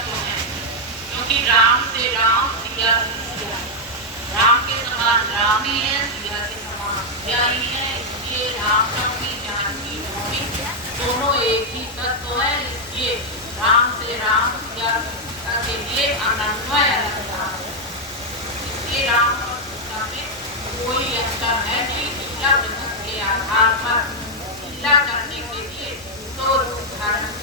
तत्व है, क्योंकि राम से राम, सिया से सिया, राम के समान राम ही है, सिया के समान सिया ही है। इसलिए रामनवमी, जानकी नवमी दोनों एक ही तत्व है। इसलिए राम से राम, सिया से सीता के लिए अनन्वय अलग नाम है। इसलिए राम और सीता में कोई अंतर है नहीं। लीला जगत के आधार पर लीला करने के लिए दो रूप धारण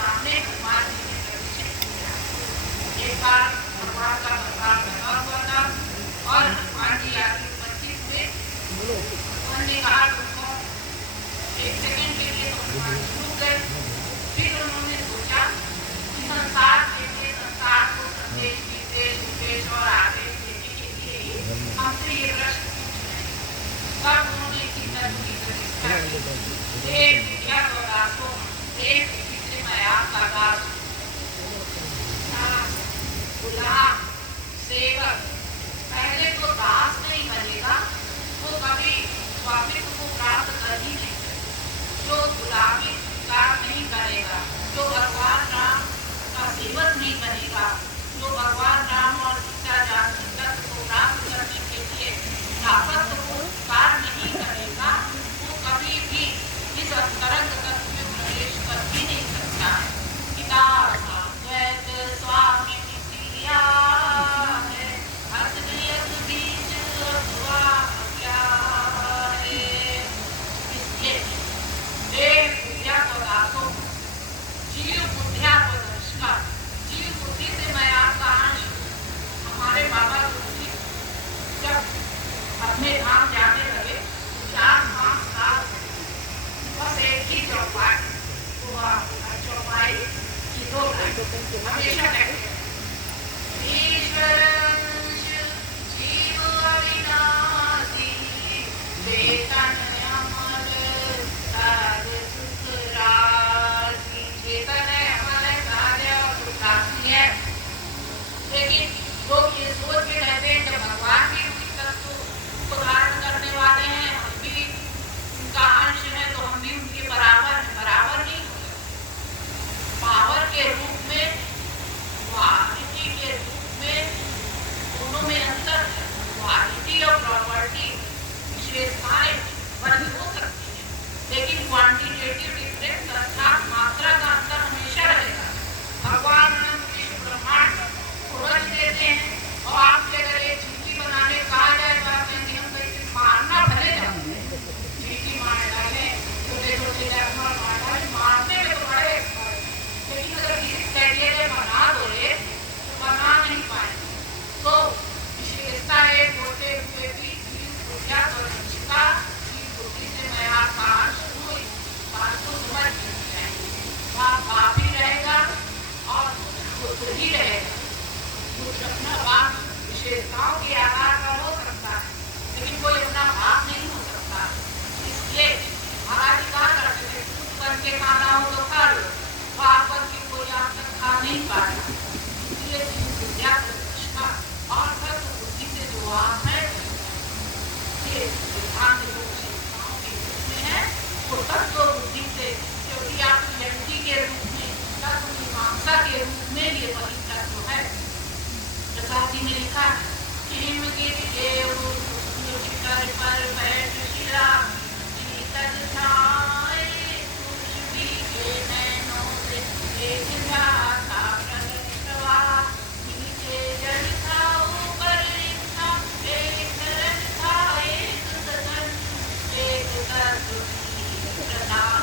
सामने हनुमान जी ने परीक्षित किया। एक बार भगवान का दरबार लगा हुआ था और हनुमान जी आगे उपस्थित हुए। उन्होंने कहा तुमको एक सेकंड के लिए तो हनुमान जी रुक गए। फिर उन्होंने सोचा कि संसार के संसार को संदेश विदेश विदेश और आदेश देने के लिए हमसे ये प्रश्न पूछ रहे हैं। तब उन्होंने चिंता की प्रतिष्ठा की। देव क्या तो दासों देव किसी में आपका दास गुलाम सेवक पहले तो दास नहीं बनेगा वो कभी स्वामित्व को प्राप्त कर ही नहीं सकता। जो गुलामी स्वीकार नहीं करेगा, जो भगवान राम का सेवक नहीं बनेगा, जो भगवान राम और सीता जानकी तत्व को प्राप्त करने के लिए दासत्व को स्वीकार नहीं करेगा, वो कभी भी इस अंतरंग तत्व में प्रवेश कर ही नहीं सकता है। पिता द्वैत स्वामी प्रिया है, असलियत बीज अथवा क्या है। इसलिए देव बुद्धिया को दासों, जीव बुद्धिया को दर्शका, जीव बुद्धि से मैं आपका अंश। हमारे बाबा तुलसी जब अपने धाम जाने लगे 4-5 साल बस एक ही चौपाई, चौपाई की 2 लाइन हमेशा कहते हैं, ईश्वर अंश जीव अविनाशी वेतन अमर साध सुख राशि। चेतन है, अमर है, साध है और सुख राशि है। लेकिन लोग ये सोच के रहते हैं जब भगवान भी उसी तत्व को धारण करने वाले हैं, हम भी उनका अंश है तो हम भी उनके बराबर हैं। बराबर नहीं, पावर के रूप में, क्वालिटी के रूप में दोनों में अंतर है। क्वालिटी और प्रॉपर्टी विशेषताएं बड़ी हो सकती है, लेकिन क्वांटिटेटिव डिफरेंस अर्थात मात्रा का अंतर हमेशा रहेगा। भगवान विश्व ब्रह्मांड को रच देते हैं और आपसे अगर एक चीटी बनाने कहा जाए तो आप कहेंगे हम कैसे मारना भले जाते हैं, चीटी मार डाले, छोटे छोटे मारने में तो बड़े एक्सपर्ट, लेकिन अगर किसी तरीके से बना दोगे तो बना नहीं पाएंगे। तो विशेषता एक होते हुए भी जीव बुद्धिया को दर्शिका, जीव बुद्धि से मैं आपका अंश हूँ, इस बात को समझ लेनी चाहिए। वहाँ बाप ही रहेगा और खुद ही रहेगा। कुछ अपना बाप विशेषताओं के आधार पर हो सकता है, लेकिन कोई अपना बाप नहीं हो सकता। इसलिए महाराज कहा करते थे, खुद बन के खाना हो तो खा लो, बाप बन के कोई आप तक खा नहीं पाएगा। इसलिए विद्या प्रतिष्ठा और तत्व बुद्धि से जो आप है ये सिद्धांत जो विशेषताओं के रूप में है, वो तत्व बुद्धि से, क्योंकि आप व्यक्ति के रूप में, तत्व मीमांसा के रूप में ये वही तत्व है। प्रसाद जी ने लिखा हिम गिर देव शिखर पर बैठ शिला तज छाए, पुरुष भी के नैनों से एक जाता प्रगटवा, नीचे जल था ऊपर लिंग था, एक शरण था एक सदन, एक तत्व की प्रसाद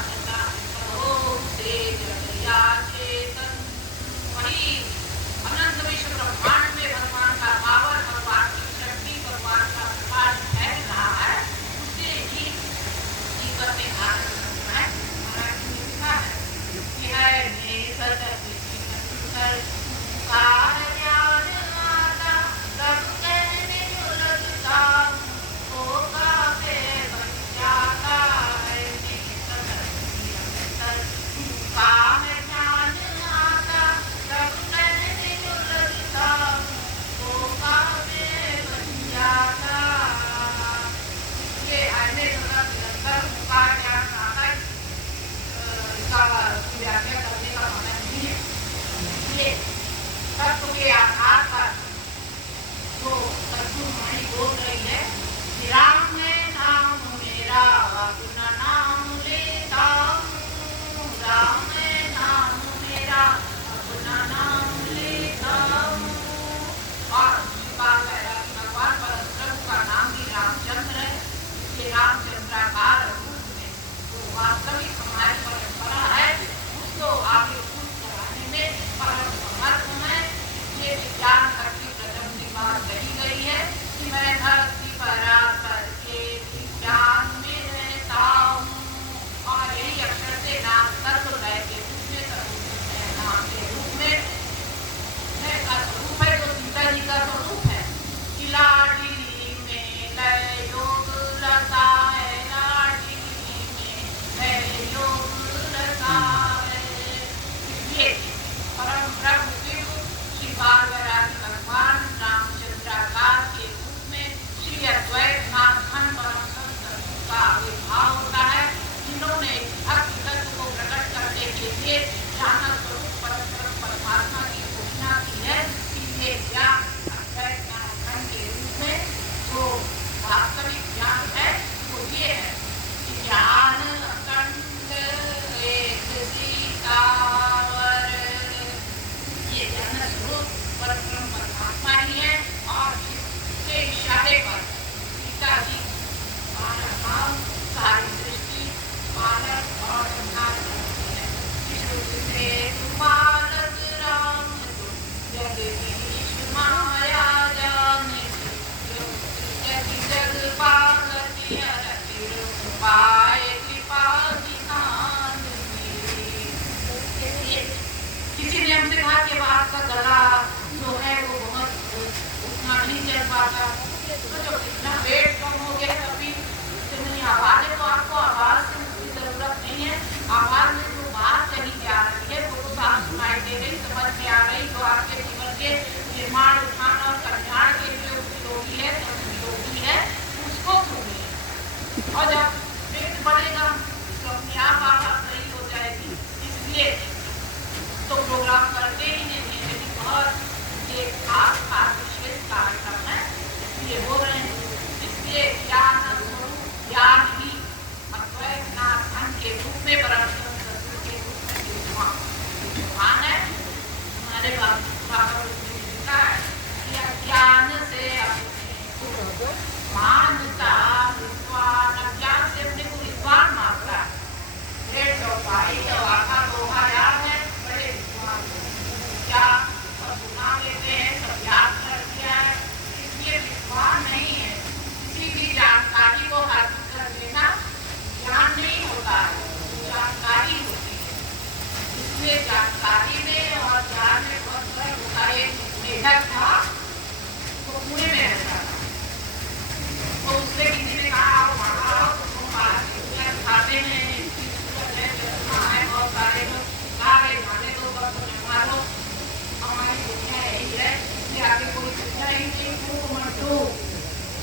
पाता। तो जब इतना वेट कम हो गया तभी इतनी आवाज़ है, तो आपको आवाज़ से मुझे ज़रूरत नहीं है। आवाज़ में जो बात कही जा रही है वो तो साफ सुनाई दे रही, समझ में आ रही, जो आपके जीवन के निर्माण, उत्थान और कल्याण के लिए उपयोगी है, उपयोगी है, उसको सुनिए। और जब वेट बढ़ेगा तो अपने आप आवाज़ सही हो जाएगी। इसलिए तो प्रोग्राम करते ही नहीं, लेकिन बहुत ये खास विशेष कार्यक्रम है, इसलिए हो रहे हैं। इसलिए ज्ञान स्वरूप ज्ञान ही धन के रूप में परम के रूप में विद्वान है। हमारे भागवत में लिखा है कि अज्ञान से मानता विद्वान, अज्ञान से अपने को विद्वान मानता है। 122 वाका दोहा याद है, बड़े विद्वान क्या और सुना लेते हैं, सब याद कर दिया है, इसलिए विद्वान नहीं है। किसी भी जानकारी को हासिल कर लेना ज्ञान नहीं होता है, जानकारी होती है। इसलिए जानकारी में और ज्ञान में बहुत फर्क होता है। मेढक था तो कुएं में रहता था, तो उससे किसी ने कहा आप मारो तो खाते हैं, बहुत सारे लोग खाने दो, बस मारो, हमारी दुनिया यही है। इसलिए आगे कोई दुनिया ही नहीं,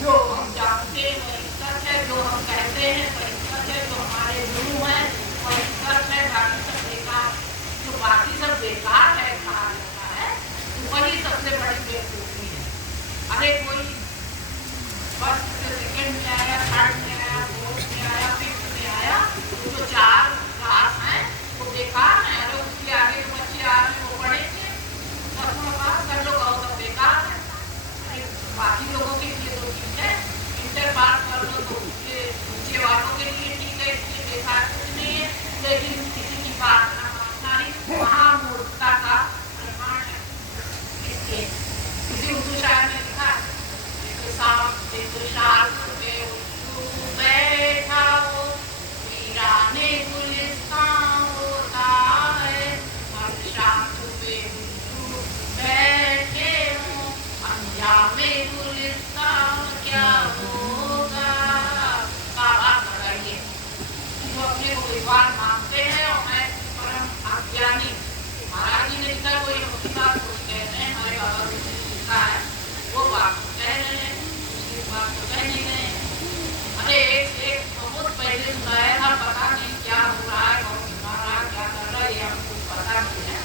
जो हम जानते हैं वही सच है, जो हम कहते हैं वही सच है, जो हमारे गुरु हैं वही सच है, बाकी सब बेकार। जो बाकी सब बेकार है, कहा जाता है, वही सबसे बड़ी बेवकूफी है। अरे कोई फर्स्ट सेकंड में आया, थर्ड में आया, फोर्थ में आया, फिफ्थ में आया, तो 4 क्लास हैं वो बेकार है। अरे उसके आगे जो बच्चे आ रहे हैं वो पढ़ेंगे, 10वां पास कर लो, कहो तो बेकार है। बाकी लोगों के लिए तो ठीक है, इंटर पास कर लो तो उसके नीचे वालों के लिए ठीक है, इसलिए बेकार कुछ नहीं है। लेकिन किसी की बात ना मानना ही महामूर्खता का प्रमाण है। इसलिए किसी उर्दू शायर ने लिखा बैठा हो वीराने गुलिस्तान होता है, हम शाम पे बैठे हो अंजामे गुलिस्तान क्या होगा। बात बताइए, जो अपने को विद्वान मानते हैं और मैं परम अज्ञानी। महाराज जी ने लिखा, कोई अपनी बात कुछ कहते हैं, हमारे बाबा जी ने लिखा है, वो बात कह रहे हैं, उसकी बात तो कह नहीं रहे। अरे एक बहुत पहले सुनाया था, पता नहीं क्या हो रहा है, कौन सुना रहा है, क्या कर रहा है, ये हमको पता नहीं है,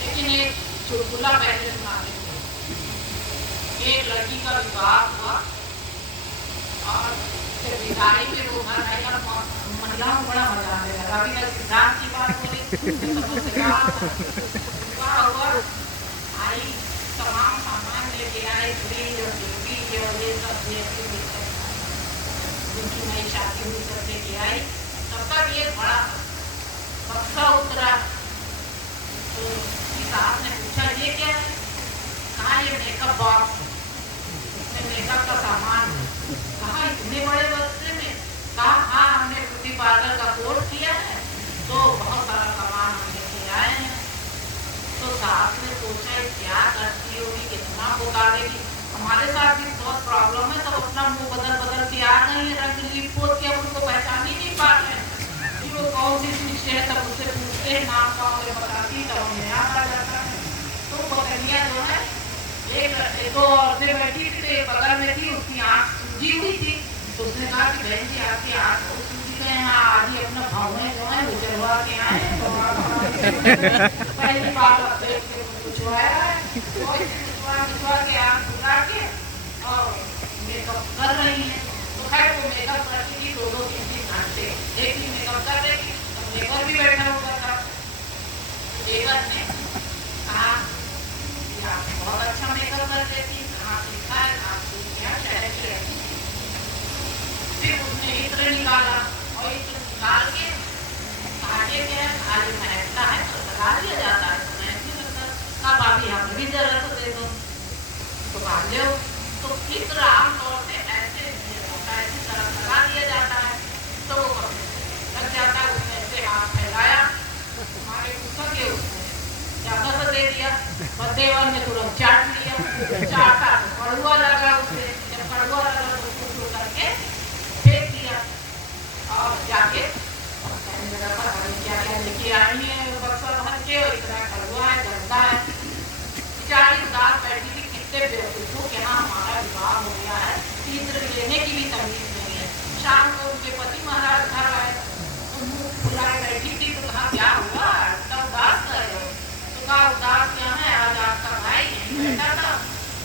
लेकिन एक चुटकुला पहले सुना देते हैं। एक लड़की का विवाह हुआ और विदाई में वो घर आई और महिलाओं को बड़ा मजा आने लगा। अभी तक सिद्धांत की बात हो रही, विवाह हुआ, आई तमाम सामान लेके आए, फ्रिज और टीवी और ये सब उनकी नई शादी हुई, सब लेके आई। तब तक ये बड़ा बक्सा उतरा, तो उसकी साहब ने पूछा ये क्या है, कहा ये मेकअप बॉक्स, इसमें मेकअप का सामान। कहा इतने बड़े बक्से में? कहा हाँ, हमने ब्यूटी पार्लर का कोर्स किया है, तो बहुत सारा सामान हम लेके आए हैं। तो साहब ने सोचा क्या करती होगी, कितना पुकारेगी। हमारे साथ भी बहुत प्रॉब्लम है, सब अपना मुंह बदल के आ गई है, रंग लीप पोत के, उनको पहचान ही नहीं पाते हैं कि वो कौन सी चीज है। सब उससे पूछते हैं, नाम गाँव में बताती, तब हमें याद आ जाता है। तो बकरियाँ जो है, एक दो औरतें बैठी थी, तो एक बगल में थी, उसकी आँख सूजी हुई थी, तो उसने कहा कि बहन जी आपकी आँख बहुत सूजी गए हैं, आज ही अपना भावना जो है वो चलवा के आए, पहली बार पूछवाया है, खिंचवा के आँख उठा के और मेकअप कर रही है। तो खैर वो मेकअप करती थी 2-3 घंटे, एक ही मेकअप कर रही थी, लेबर भी बैठा हुआ था। लेबर ने कहा कि आप बहुत अच्छा मेकअप कर देती, कहाँ सीखा है, आपको क्या शहर की रहती। फिर उसने इत्र निकाला और इत्र निकाल के आगे गया, खाली महकता है तो लगा दिया जाता है, तो महक नहीं लगता। अब आप यहाँ पर भी जरूरत तो दे दो, तो बांध लो। तो इत्र आमतौर से ऐसे ऐसी तरह लगा दिया जाता है, तो वो लग जाता है। उसने ऐसे हाथ फैलाया, हमारे ऊपर के उसने ज्यादा सा दे दिया, देवर ने तुरंत चाट लिया, चाटा कड़ुआ लगा। लेके आई है बक्सा भर के और इतना कड़वा है, गंदा है। बेचारी उदास बैठी थी, कितने बेवकूफों के यहाँ हमारा विवाह हो गया है, तीसरे लेने की भी तमीज नहीं है। शाम को उनके पति महाराज घर आए, बुलाए बैठी थी तो कहा क्या हुआ, इतना उदास कर रहे हो? तो कहा उदास क्या है, आज आपका भाई यहीं बैठा था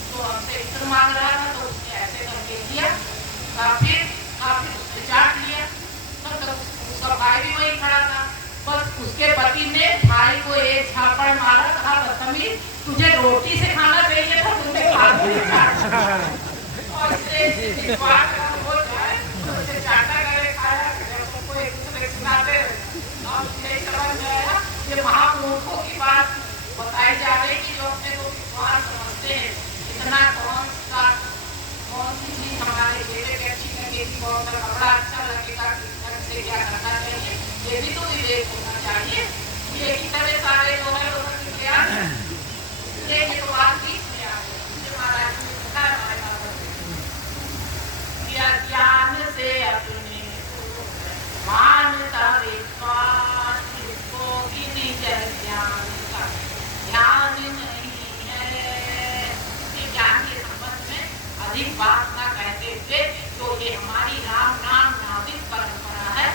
तो हमसे इत्र मांग रहा था तो उसने ऐसे करके किया, काफी उसने चाट लिया। तो उसका भाई भी वहीं खड़ा था, बस उसके पति ने भाई को एक झापड़ मारा, कहा बदतमीज तुझे रोटी से खाना चाहिए था, तुमने हाथ में चाट लिया। और इससे बात हो जाए तो उसे चाटा करे खाया, सबको एक दूसरे सुनाते और यही समझ में आया ये महामूर्खों की बात बताई जा रही कि जो अपने को विश्वास समझते हैं, इतना कौन सी चीज हमारे बेटे की अच्छी लगेगी, कौन सा कपड़ा अच्छा लगेगा, किस तरह से क्या करना चाहिए, ये भी तो विवेक होना चाहिए। ये कितने सारे जो है लोगों की ज्ञान ये तो बात बीच में आ गई, महाराज ने कहा हमारे ज्ञान से अपने मानता विश्वास इसको किसी ज्ञान का ध्यान नहीं है। ज्ञान के संबंध में अधिक बात न कहते हुए तो ये हमारी राम नाम नामिक परंपरा है।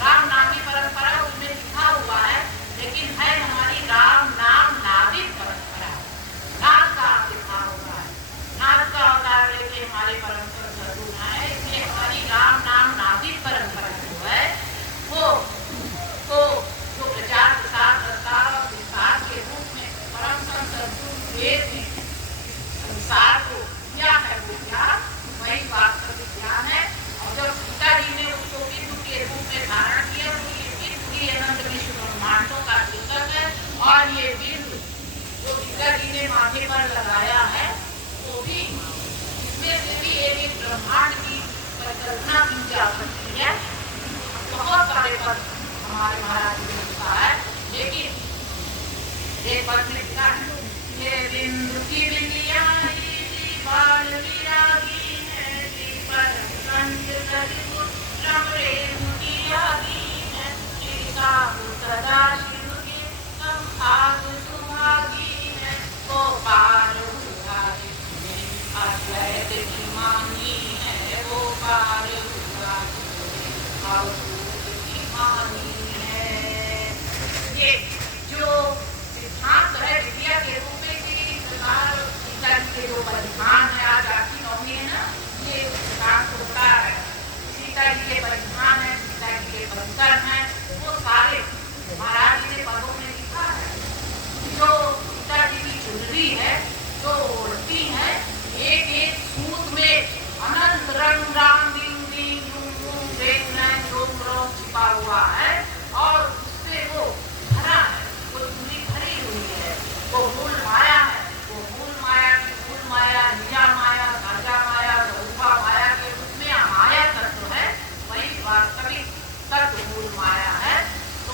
राम नामी परंपरा उसमें लिखा हुआ है, लेकिन है हमारी राम नाम नादिक परंपरा। नाद का लिखा हुआ है, नाद का अवतार लेके हमारे परम साधु है, इसलिए हमारी राम नाम नादिक परंपरा जो है वो तो जो प्रचार प्रसार प्रसार और विस्तार के रूप में परम साधु वेद में संसार को क्या है वो ज्ञान, वही वास्तविक ज्ञान है। और जब सीता जी ने उसको बिंदु के रूप में धारण किया तो ये बिंदु ही अनंत विश्व ब्रह्मांडों का सूचक है। और ये बिंदु जो सीता जी ने माथे पर लगाया है वो भी इसमें से भी एक ब्रह्मांड की परिकल्पना की जा सकती है। बहुत सारे पद हमारे महाराज ने लिखा है, लेकिन एक पद में लिखा है ये बिंदु की बिंदिया बाल विरागी है, पर संत सद्गुरु रमरे मुनियागी है, सदा शिव के संभाग सुहागी है, वो पार हुआ अद्वैत की मानी है, वो पार हुआ अवधूत की मानी है। ये जो सिद्धांत है विद्या के रूप में सीता जी के जो परिधान है, आज आपकी नौकरी है ना, ये सिद्धांत होता है। सीता जी के परिधान है, सीता जी के बंधन है, वो सारे महाराज जी ने पदों में लिखा है। जो सीता जी की चुनरी है, जो ओढ़ती है, एक एक सूत में अनंत रंग राम दिन दिन छिपा हुआ है और उससे वो भरा है, वो चुनरी भरी हुई है, वो मूल माया है। वो मूल माया की मूल माया, निजा माया, साजा माया, स्वरूपा माया के रूप में माया तत्व है, वही वास्तविक तत्व मूल माया है। तो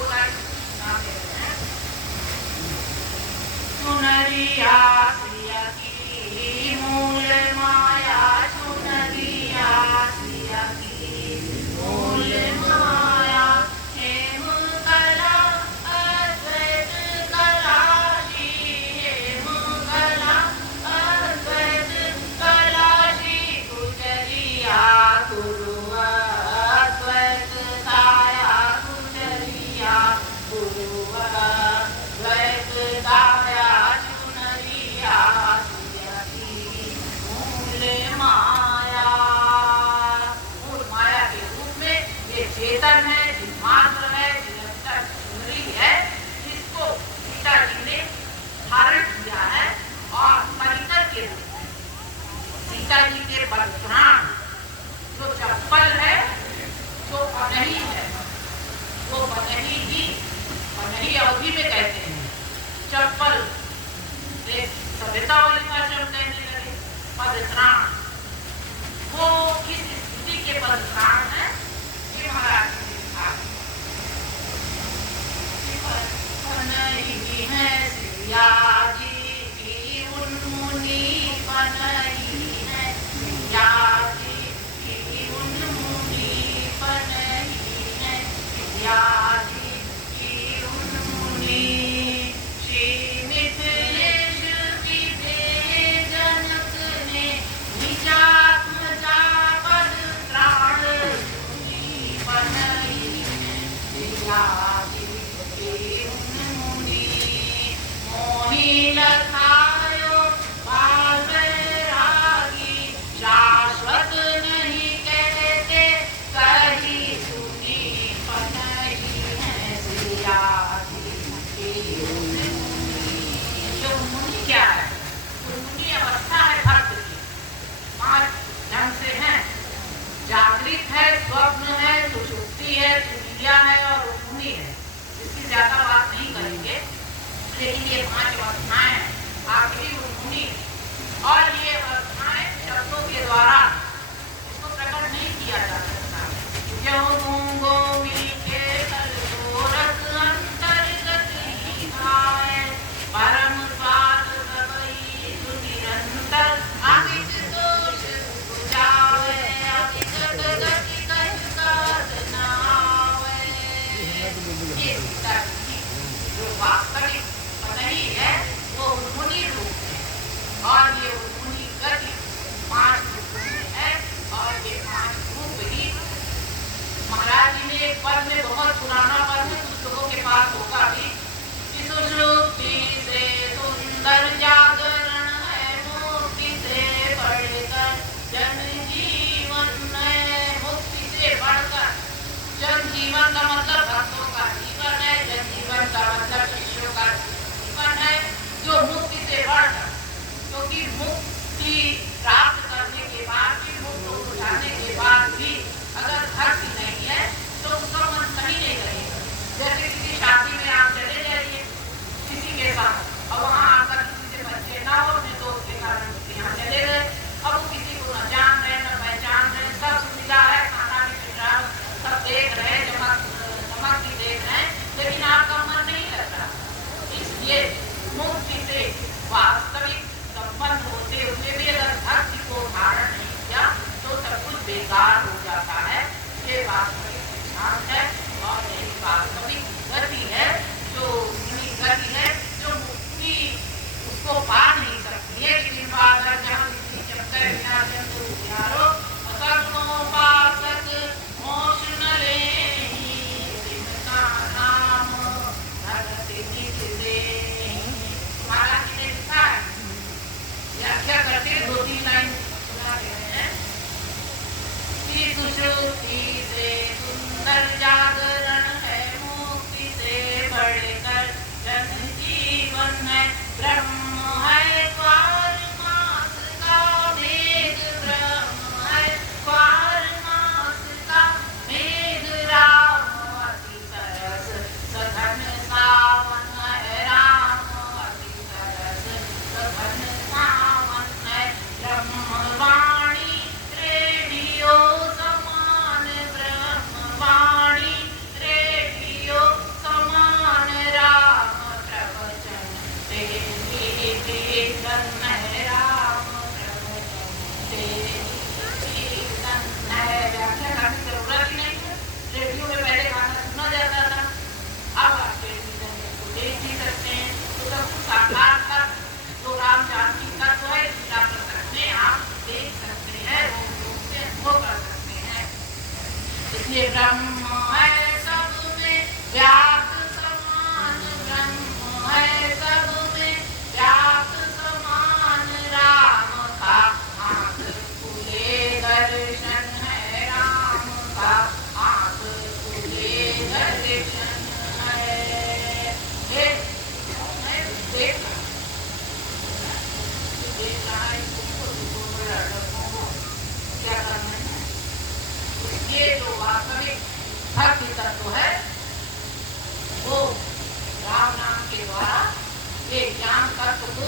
चुनरिया सिया की मूल माया, चुनरिया सिया की मूल माया, हेम कला अद्वैत कला जी, हेम कला अद्वैत कला जी, गुजरिया गुरु अद्वैत साया, गुजरिया गुरु अद्वैत साया, चुनरिया सिया की मूल माया। मूल माया के रूप में ये चेतन है, मात्र है, निरंतर चुनरी है, जिसको सीता जी ने धारण किया है। और परिकर के रूप में सीता जी के परिधान जो चप्पल है, जो पनही है, वो पनही ही पनही अवधि में कहते हैं। चप्पल सभ्यता वाली भाषा में कहने लगे परिधान, वो किस स्थिति के परिधान है, ये महाराज ने लिखा है। सिया जी की उन्मुनी बनई है, सिया जी की उन्मुनी बनई है, सिया जी की मोही लखायो बाल बैरागी, शाश्वत नहीं कहते कही सुनी पनही है सिया की। जो मुनि क्या है? मुनि अवस्था है भक्त की, पांच ढंग से है, जागृत है, स्वप्न है, सुषुप्ति है, तुरीया है और मुनि है। इसकी ज्यादा बात नहीं करेंगे, लेकिन ये पांच अवस्थाएं हैं, आखिरी मुनि। और ये अवस्थाएं शब्दों के द्वारा इसको प्रकट नहीं किया जा सकता। जो मूंगो मीठे कलगोरस अंतर्गत ही भाए, परम स्वाद सबई निरंतर अमित दोष बुझावे, अविगत गति कहि काज न आवे। ये सीता जी जो वास्तविक पदही है वो मुनि रूप है, और ये मुनि गति पांच रूपों में है। और ये पांच रूप ही महाराज जी ने एक पद में, बहुत पुराना पद है, कुछ लोगों के पास होगा भी, कि सुषुप्ति से सुंदर जागरण है, मुक्ति से बढ़कर जन जीवन है। मुक्ति से बढ़कर जन जीवन का मतलब भक्तों का जीवन है, जन जीवन का मतलब शिष्यों का जीवन है, जो मुक्ति से बढ़कर, क्योंकि मुक्ति प्राप्त करने के बाद भी, मुक्त हो जाने के बाद भी अगर भक्ति नहीं है तो उसका मन सही नहीं रहेगा। जैसे किसी शादी में आप चले जाइए किसी के साथ, और वहाँ आकर किसी से बच्चे ना हो, अपने दोस्त के कारण उसके यहाँ चले गए, अब वो किसी को न जान रहे न पहचान रहे, सब सुविधा है, खाना भी मिल रहा, सब देख रहे हैं, चमक भी देख रहे हैं, लेकिन आपका मन नहीं लग रहा। इसलिए मुक्ति से वास्तविक संबंध होते हुए भी अगर भक्ति को धारण नहीं किया तो सब कुछ बेकार हो जाता है। ये वास्तविक सिद्धांत है, और यही वास्तविक गति है, जो गति है, जो मुक्ति उसको पा नहीं सकती है। लेकिन बादल जहाँ चक्कर बिना जंतु प्यारो असगुणों पासक मोक्ष न लेहि, जिनका नाम भगति निज देहि। महाराज जी ने लिखा है, व्याख्या करते 2-3 लाइन सुना रहे हैं। सुषुप्ति से सुंदर जागरण है, मुक्ति से बढ़कर जन जीवन है, ब्रह्म है द्वार मास का भेद, ब्रह्म है द्वार मास का भेद, राम अति सरस सघन सावन है, राम अति सरस सघन सावन है, ब्रह्मवाणी रेडियो समान, ब्रह्मवाणी रेडियो समान, राम प्रवचन तेरी कीर्तन है, राम प्रवचन तेरी कीर्तन है। व्याख्या करने की जरूरत ही नहीं है, रेडियो में पहले गाना सुना जाता था, अब आप टेलीविजन में उसको देख भी सकते हैं। तो सब कुछ साकार था, जो राम जानकी का तो है, लीला प्रसंग में आप देख सकते हैं, रूप से अनुभव कर सकते हैं। इसलिए ब्रह्म है सब में व्याप्त समान, ब्रह्म है सब में व्याप्त समान, राम का आँख खुले दर्शन है, राम का आँख खुले दर्शन है। देख रहा है, क्या करना है? ये जो वास्तविक भक्ति तत्व है वो राम नाम के द्वारा ये ज्ञान तत्व को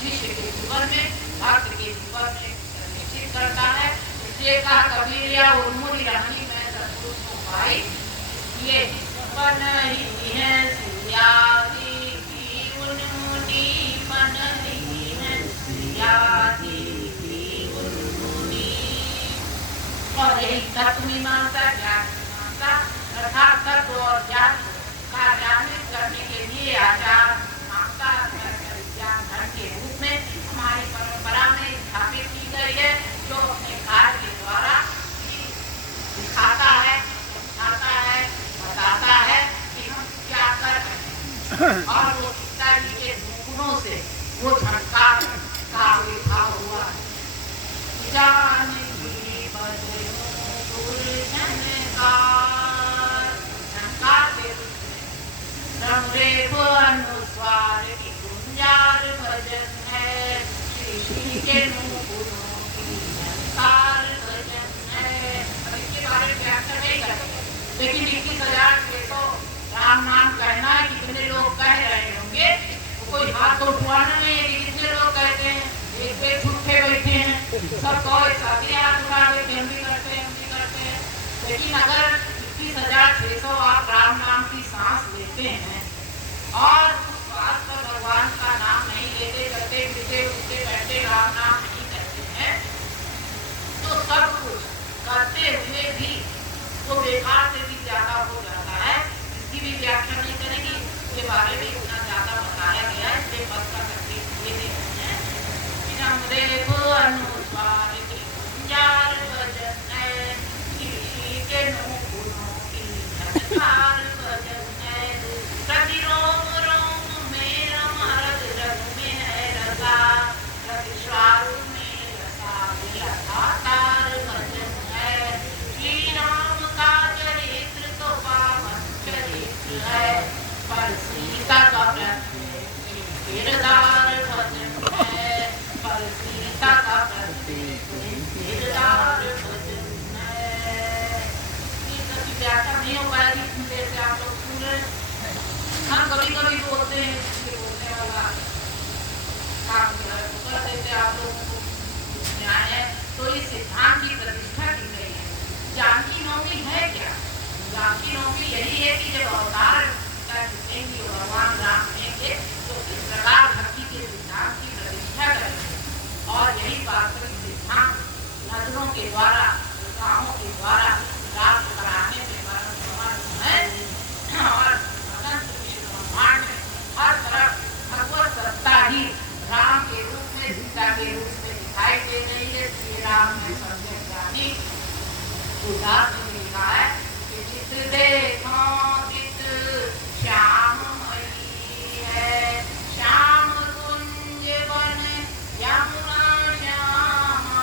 शिष्य के जीवन में, भक्त के जीवन में निश्चित करता है। इसलिए कहा कबीर या उन्मुनि रहनी मैं सतपुरुष को पाई, ये पनही है सियादी की, उन्मुनि पनही है सियादी की उन्मुनि। और यही तत्व मीमांसा, ज्ञान मीमांसा अर्थात तत्व और ज्ञान का ज्ञानित करने के लिए आचार मांगता विज्ञान धर्म के रूप में हमारी परंपरा में स्थापित की गई है, जो अपने कार्य के द्वारा दिखाता है, समझाता है, बताता है कि हम क्या कर रहे हैं। और वो सीता जी के गुणों से वो झंकार का आविर्भाव हुआ। जानकी बजरूं गुरझनकार, झंकार के रूप में रंग अनुस्वार की गुंजार भजन है, श्री के गुणों की झंकार भजन है। अब इसके बारे में व्याख्या नहीं करते, लेकिन 21,600 राम नाम कहना है। कितने लोग कह रहे होंगे, कोई हाथ तो उठवाना नहीं है कि कितने लोग कहते हैं, एक पे छुट्टे बैठे हैं, सब कोई साथी हाथ उठा देते हैं, हम भी करते हैं। लेकिन अगर 21,600 आप राम नाम की सांस लेते हैं और उस सांस पर भगवान का नाम नहीं लेते, करते फिरते उठते बैठे राम नाम नहीं करते हैं, तो सब कुछ करते हुए भी वो बेकार से भी ज्यादा हो जाता है। इसकी भी व्याख्या नहीं करेंगे, इसके बारे में इतना ज्यादा बताया गया है, इसलिए पद का करके ये देते हैं। अनुस्वार की गुंजार भजन है, के गुणों की झंकार भजन है, प्रति रोम रोम में रमरग रग में है रसा, प्रति श्वास में रसा लगातार भजन है। श्री राम का चरित्र तो पावन चरित्र है, पर सीता का किरदार भजन है, पर सीता का किरदार भजन है। व्याख्या नहीं हो पाएगी, जैसे आप लोग सुन रहे हैं। हम कभी कभी बोलते हैं, बोलने वाला काम कर देते आप लोगों को न्याय है। तो इस सिद्धांत की प्रतिष्ठा की गई है। जानकी नवमी है क्या? जानकी नवमी यही है कि जब अवतार जितेंगे भगवान राम देंगे, तो इस प्रकार भक्ति के सिद्धांत की प्रतिष्ठा करेंगे। और यही वास्तविक सिद्धांत नजरों के द्वारा, कामों के द्वारा प्राप्त कराने में परम समर्थ है। और अनंत विश्व ब्रह्मांड में हर तरफ भगवत सत्ता ही राम के रूप में, सीता के रूप में दिखाई दे रही है। श्री राम ने सबसे ज्ञानी उदास ने लिखा है कि चित देखो चित श्याममयी है, श्याम कुंज वन यमुना श्यामा,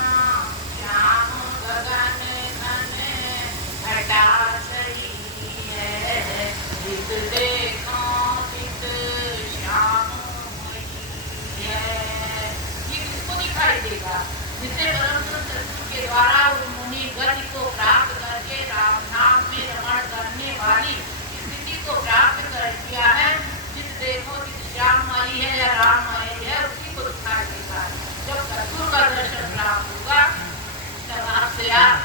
श्याम गगन घन घटाशयी है, चित देखो चित श्याममयी है। ये किसको दिखाई देगा? जिसे परम कृष्ण के द्वारा उन्होंने गति को प्राप्त करके राम नाम में रमण करने वाली स्थिति को प्राप्त कर दिया है। जिस देखो जिस श्याममयी है या राममयी है, उसी को दिखाई देगा। जब सत्सुर का दर्शन प्राप्त होगा, तब आपसे आप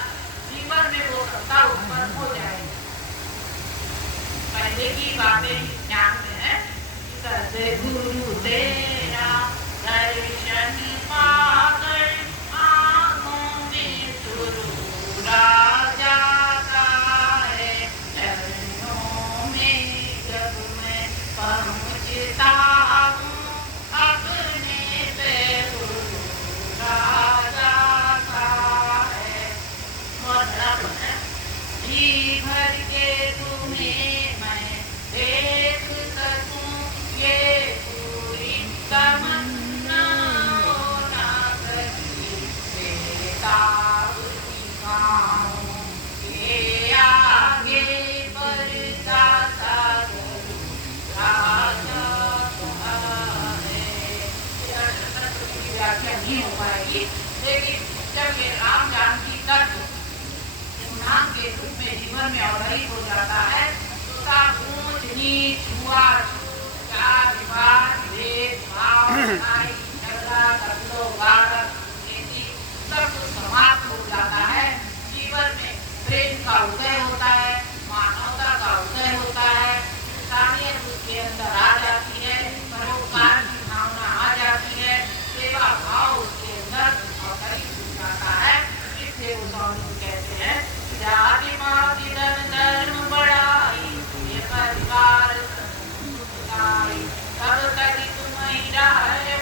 जीवन में वो सत्ता उत्पन्न हो जाएगी। पहले की बातें ध्यान में है। सद्गुरु तेरा दर्शन पाकर आँखों में सुरूर आ जाता है, चरणों में जब मैं पहुँचता हूँ, अपने पे सुरूर आ जाता है। मतलब जी भर के तुम्हें मैं देख सकूं, ये पूरी तमन्ना होना सकी। बेताब दिखाऊं के आगे बढ़ता राजा है। व्याख्या नहीं हो पाएगी, लेकिन जब ये राम जानकी तत्व नाम के रूप में जीवन में अवहित हो जाता है, तो सब ऊंच नीच, छुआछूत, जात विवाद, भेदभाव, लड़ाई झगड़ा, कत्लो गाड़क, सब कुछ समाप्त हो जाता है। जीवन में प्रेम का उदय होता है, मानवता का उदय होता है, इंसानियत उसके अंदर आ जाती है, परोपकार की भावना आ जाती है, सेवा भाव उसके अंदर और करीब हो जाता है। इससे वो स्वामी कहते हैं, जाति माति धन धर्म बढ़ाई, ये परिवार सब तक तुम ही रहे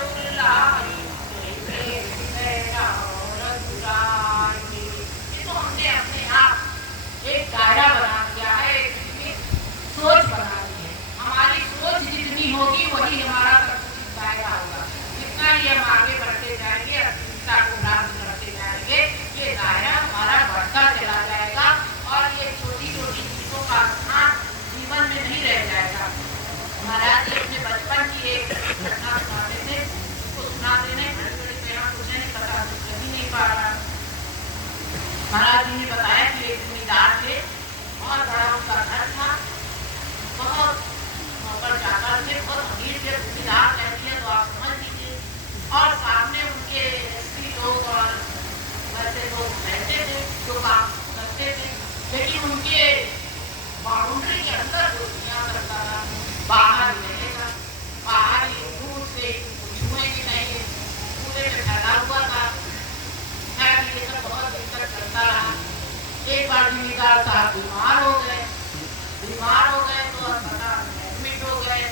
महाराज जी ने बताया कि एक जमींदार थे, बहुत बड़ा उनका घर था, बहुत ऊपर जाकर थे, बहुत अमीर थे। जमींदार कह दिया तो आप समझ लीजिए। और सामने उनके स्त्री लोग और वैसे लोग रहते थे जो काम करते थे, लेकिन उनके बाउंड्री के अंदर जो दुनिया करता था, बाहर रहेगा, बाहर ही दूर से छुएंगे नहीं, पूरे में फैला हुआ था। ये सब बहुत दिन तक चलता रहा। एक बार जमींदार साहब बीमार हो गए तो अस्पताल में एडमिट हो गए।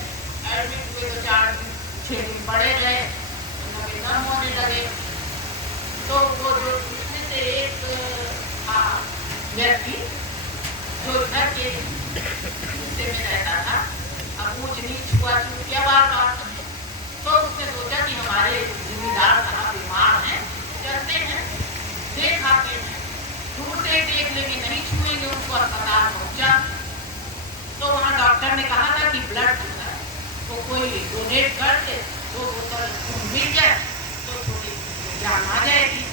एडमिट हुए तो 4-6 दिन पड़े रहे, उनके दम होने लगे। तो वो जो उसमें से एक व्यक्ति जो घर के हिस्से में रहता था, अब ऊंच नीच हुआ चूतिया बार, तो उसने सोचा कि हमारे जमींदार साहब बीमार हैं, चलते हैं देख आते हैं। दूर से देख लेंगे, नहीं छुएंगे उनको, अस्पताल पहुंचा तो वहाँ डॉक्टर ने कहा था कि ब्लड होता है, तो कोई डोनेट कर दे, 2 बोतल खून मिल जाए तो थोड़ी जान आ जाएगी।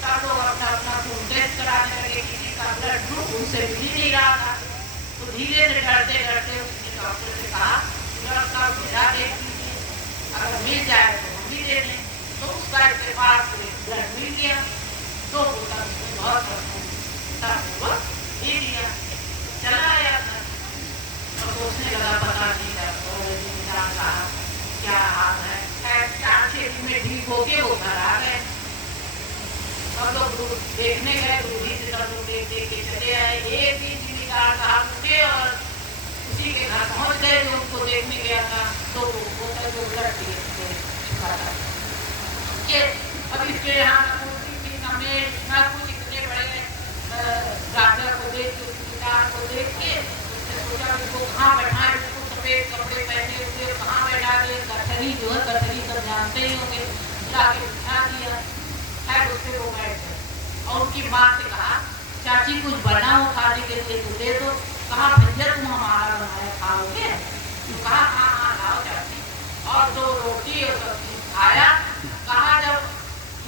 सब लोग अपना अपना खून टेस्ट कराने लगे, किसी का ब्लड ग्रुप उनसे मिल ही नहीं रहा था। तो धीरे से डरते डरते उसने डॉक्टर से कहा, डॉक्टर साहब मेरा देख लीजिए, अगर मिल जाए तो हम भी दे दें। तो उसका इत्तेफाक से ब्लड मिल गया, 2 बोतल बहुत दे दिया, चला आया था। और सोचने लगा पता नहीं जमींदार साहब क्या हाल है। 4-6 दिन में ठीक होके वो घर आ गए। सब लोग देखने गए, दूरी से सब लोग देख देख के चले आए। एक दिन जमींदार साहब उठे और उसी के घर पहुंच गए जो उनको देखने गया था। तो वो बोतल जो ब्लड चुका था कि अब इसके यहाँ ना कुछ इतने बड़े डॉक्टर को देख के, जमींदार को देख के उसने सोचा उसको कहाँ बैठाए, उसको सफेद कपड़े पहने हुए कहाँ बैठा दिए। कथरी जो है, कथरी सब जानते ही होंगे, जाके बिठा दिया। खैर उससे वो बैठ गए और उनकी माँ से कहा, चाची कुछ बना हो खाने के लिए तो दे दो। कहा भैया तुम हमारा बनाया खाओगे? तो कहा हाँ लाओ चाची। और 2 रोटी और सब्जी खाया। कहा जब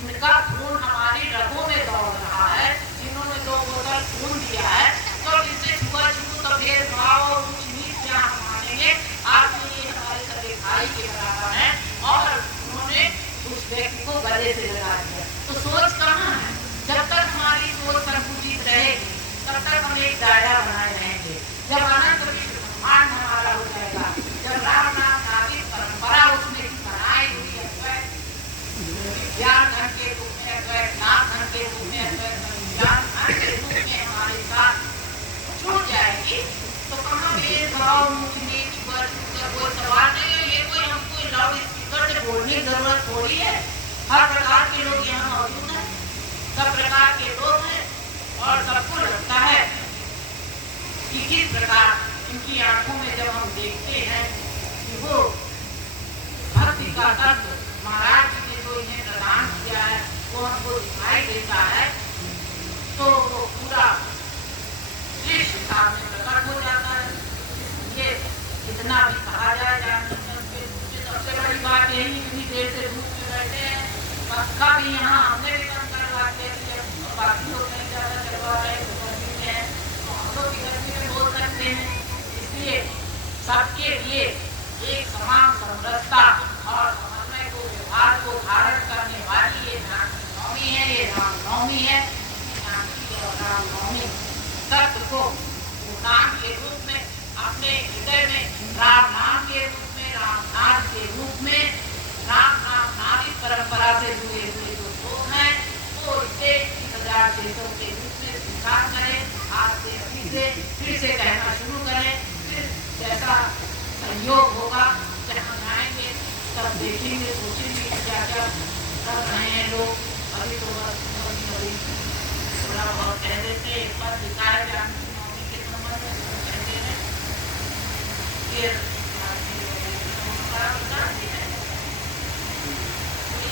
इनका खून हमारी रगों में दौड़ रहा है, जिन्होंने 2 बोतल खून दिया है, तो इनसे छुआ-छू तो भेदभाव और ऊंच नीच क्या हम मानेंगे? आपके लिए हमारे सगे भाई के बराबर है और उन्होंने उस व्यक्ति को गले से लगा दिया। तो सोच कहाँ है? जब तक हमारी सोच संकुचित रहेगी तब तक हम एक दायरा बनाए रहेंगे। जब अनंत विश्व ब्रह्मांड हमारा हो जाएगा, जब राम नाम नादिक परंपरा उसमें बनाई हुई है, ज्ञान धन के रूप में, ज्ञान धन के रूप में, ज्ञान धन के रूप में हमारे साथ छूट जाएगी, तो कहाँ भेदभाव ऊंच नीच पर कोई सवाल नहीं है। ये कोई हमको लाउड स्पीकर से बोलने की जरूरत थोड़ी है। हर प्रकार के लोग यहाँ मौजूद हैं, सब प्रकार के लोग हैं और सबको लगता है कि किस प्रकार इनकी आंखों में जब हम देखते हैं कि वो भक्ति का तत्व महाराज जी ने जो इन्हें प्रदान किया है वो हमको दिखाई देता है, तो वो पूरा दृश्य सामने प्रकट हो जाता है। ये जितना भी कहा जाए जानने सबसे बड़ी बात यही, इतनी देर से धूप में बैठे हैं, पक्का भी यहाँ हमने भी कम करवा के दिया, बाकी लोग नहीं ज्यादा करवा रहे, तो गर्मी में है तो हम लोग की गर्मी में बोल सकते हैं। इसलिए सबके लिए एक समान समरसता और समन्वय को, व्यवहार को धारण करने वाली ये नवमी है, ये रामनवमी है। जानकी और रामनवमी सत्य को नाम के रूप में अपने हृदय में, राम नाम के रूप में, राम नाम के रूप में, राम नाम नादिक परंपरा से जुड़े हुए जो लोग हैं वो इसे 1600 के रूप में स्वीकार करें। आज से अभी से फिर से कहना शुरू करें, फिर जैसा सहयोग होगा जहाँ जाएंगे तब देखेंगे, सोचेंगे क्या क्या कर रहे हैं लोग। अभी तो बस कभी थोड़ा बहुत कह देते, एक बार दिखाया जानकी नवमी के संबंध में कहते हैं, फिर